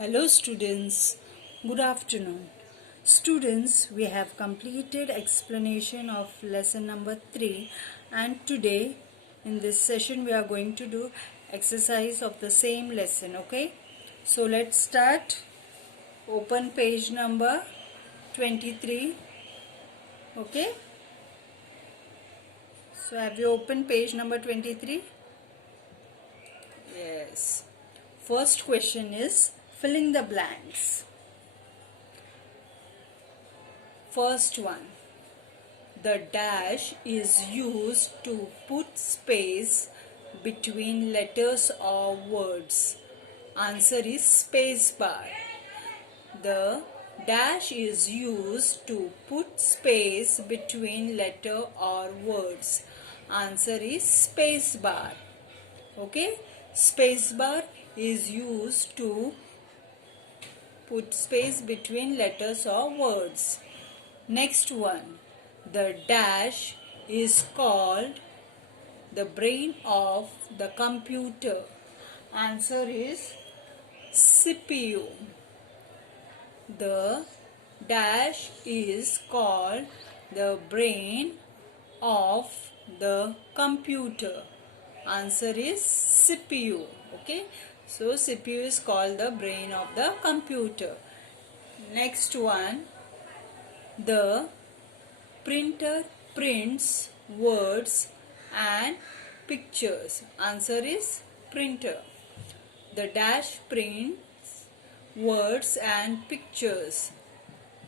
Hello students, good afternoon. Students, we have completed explanation of lesson number 3 and today in this session we are going to do exercise of the same lesson, okay? So let's start. Open page number 23, okay? So have you opened page number 23? Yes. First question is filling the blanks. First one. The dash is used to put space between letters or words. Answer is space bar. The dash is used to put space between letter or words. Answer is space bar. Okay? Space bar is used to put space between letters or words. Next one. The dash is called the brain of the computer. Answer is CPU. The dash is called the brain of the computer. Answer is CPU. Okay. So CPU is called the brain of the computer. Next one. The printer prints words and pictures. Answer is printer. The dash prints words and pictures.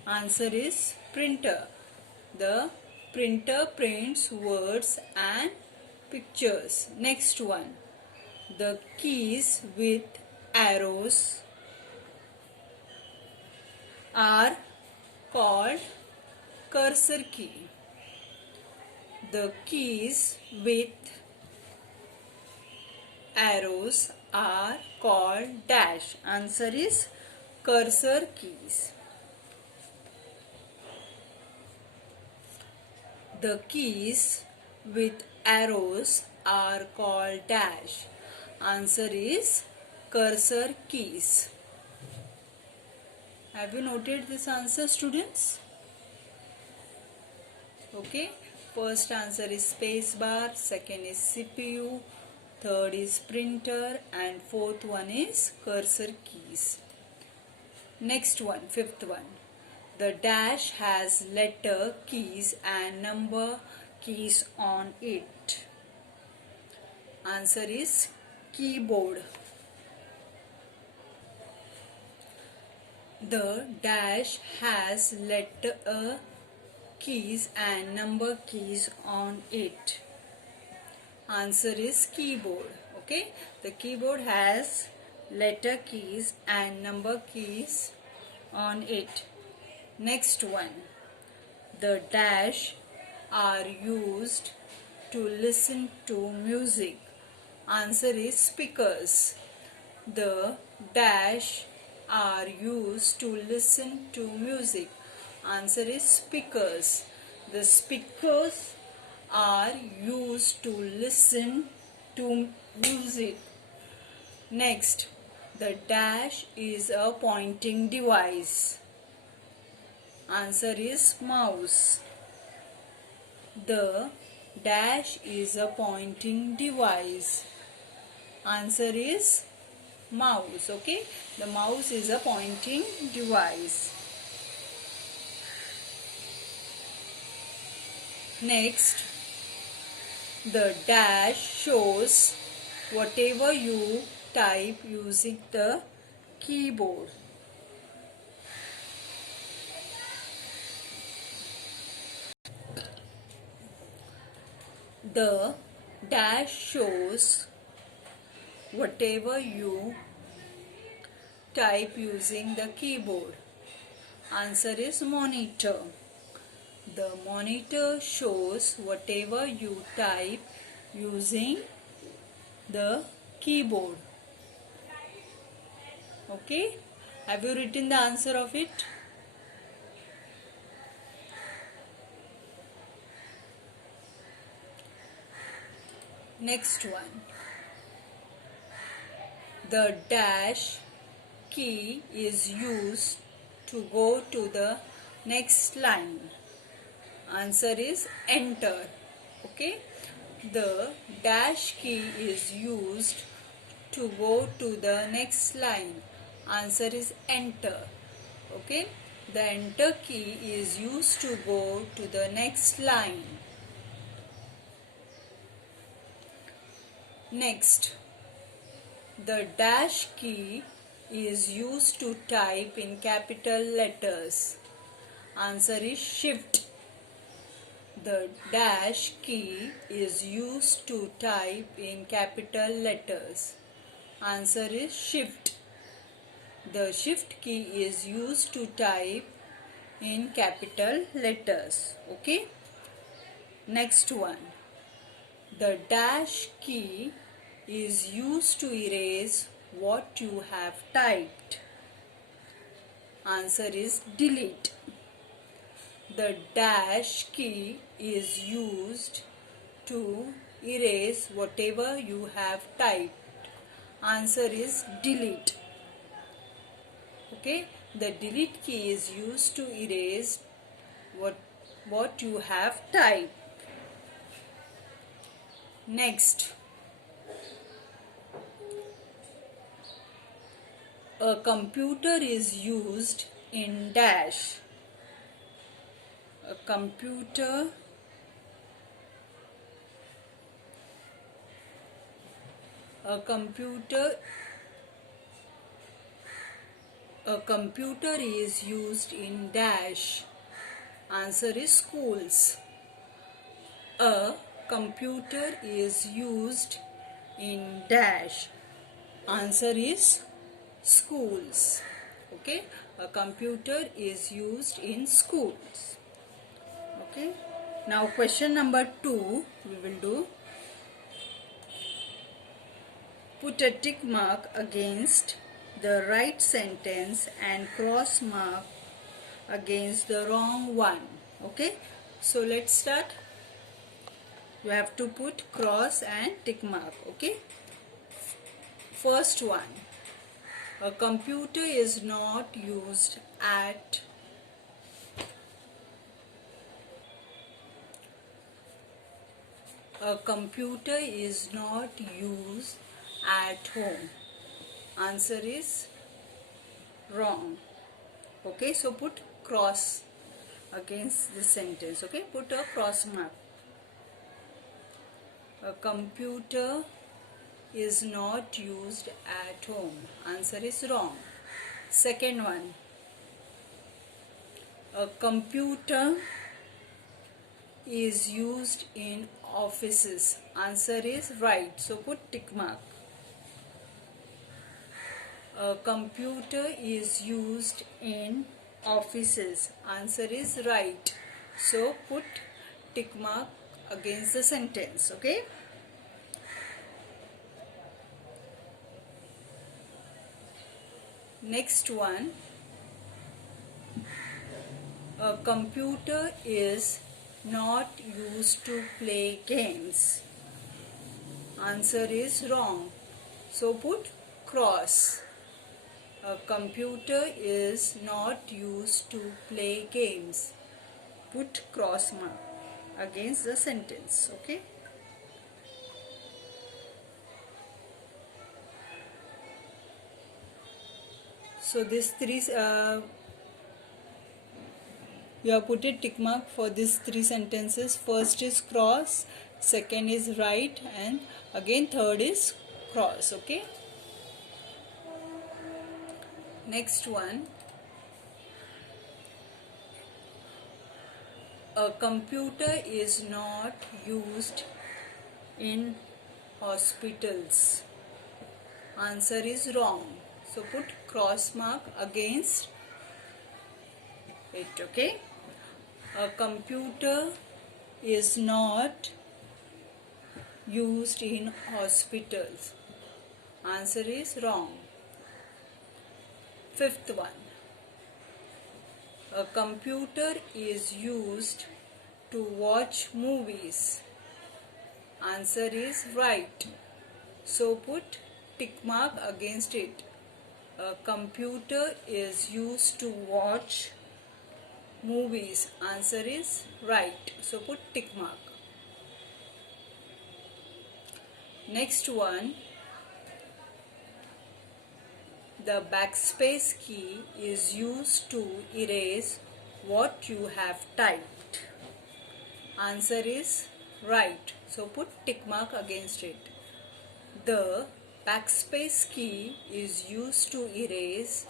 Answer is printer. The printer prints words and pictures. Next one. The keys with arrows are called cursor key. The keys with arrows are called dash. Answer is cursor keys. The keys with arrows are called dash. Answer is cursor keys. Have you noted this answer, students? Okay. First answer is space bar, second is CPU, third is printer, and fourth one is cursor keys. Next one, fifth one. The dash has letter keys and number keys on it. Answer is keyboard. The dash has letter keys and number keys on it. Answer is keyboard. Okay, the keyboard has letter keys and number keys on it. Next one. The dash are used to listen to music. Answer is speakers. The dash are used to listen to music. Answer is speakers. The speakers are used to listen to music. Next, the dash is a pointing device. Answer is mouse. The dash is a pointing device. Answer is mouse. Okay, the mouse is a pointing device. Next, the dash shows whatever you type using the keyboard. The dash shows whatever you type using the keyboard. Answer is monitor. The monitor shows whatever you type using the keyboard. Okay, have you written the answer of it? Next one. The dash key is used to go to the next line? Answer is enter. Okay. The dash key is used to go to the next line. Answer is enter. Okay. The enter key is used to go to the next line. Next, the dash key is used to type in capital letters. Answer is shift. The dash key is used to type in capital letters. Answer is shift. The shift key is used to type in capital letters. Okay. Next one. The dash key is used to erase what you have typed. Answer is delete. The dash key is used to erase whatever you have typed. Answer is delete. Okay, the delete key is used to erase what you have typed. Next, a computer is used in dash. A computer is used in dash. Answer is schools. A computer is used in dash. Answer is schools. Okay, a computer is used in schools. Okay, now question number 2 we will do. Put a tick mark against the right sentence and cross mark against the wrong one. Okay, so let's start. You have to put cross and tick mark. Okay, first one. A computer is not used at home. Answer is wrong. Okay, so put cross against the sentence. Okay, put a cross mark. A computer is not used at home. Answer is wrong. Second one. A computer is used in offices. Answer is right. So put tick mark. A computer is used in offices. Answer is right. So put tick mark against the sentence. Okay. Next one. A computer is not used to play games. Answer is wrong. So put cross. A computer is not used to play games. Put cross mark against the sentence. Okay. So this three you have put a tick mark for these three sentences. First is cross, second is right, and again third is cross. Okay. Next one. A computer is not used in hospitals. Answer is wrong. So put cross mark against it. Okay. A computer is not used in hospitals. Answer is wrong. Fifth one. A computer is used to watch movies. Answer is right. So put tick mark against it. A computer is used to watch movies. Answer is right. So put tick mark. Next one. The backspace key is used to erase what you have typed. Answer is right. So put tick mark against it. The backspace key is used to erase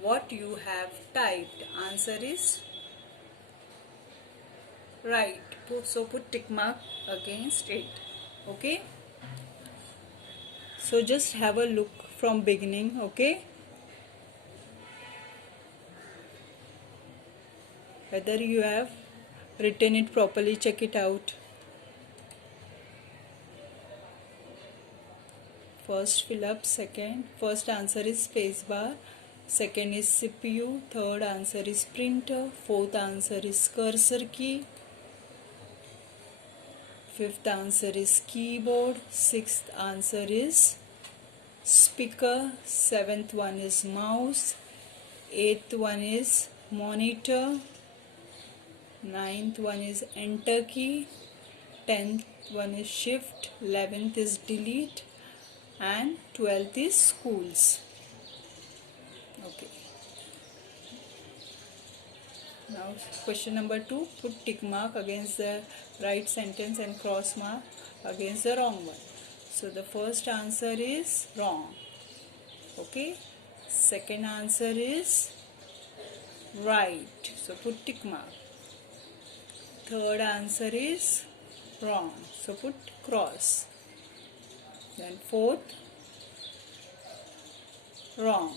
what you have typed. Answer is right. So put tick mark against it. Okay. So just have a look from beginning. Okay. Whether you have written it properly, check it out. First fill up, first answer is spacebar, second is CPU, third answer is printer, fourth answer is cursor key, fifth answer is keyboard, sixth answer is speaker, seventh one is mouse, eighth one is monitor, ninth one is enter key, 10th one is shift, 11th is delete, and 12th is schools. Okay. Now question number 2, put tick mark against the right sentence and cross mark against the wrong one. So the first answer is wrong. Okay. Second answer is right. So put tick mark. Third answer is wrong. So put cross. Then fourth, wrong.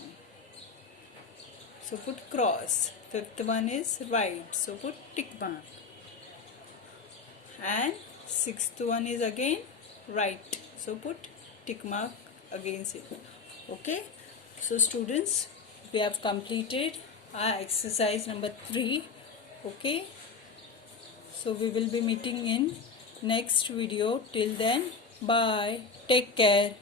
So put cross. Fifth one is right. So put tick mark. And sixth one is again right. So put tick mark against it. Okay. So students, we have completed our exercise number 3. Okay. So we will be meeting in next video. Till then, bye. Take care.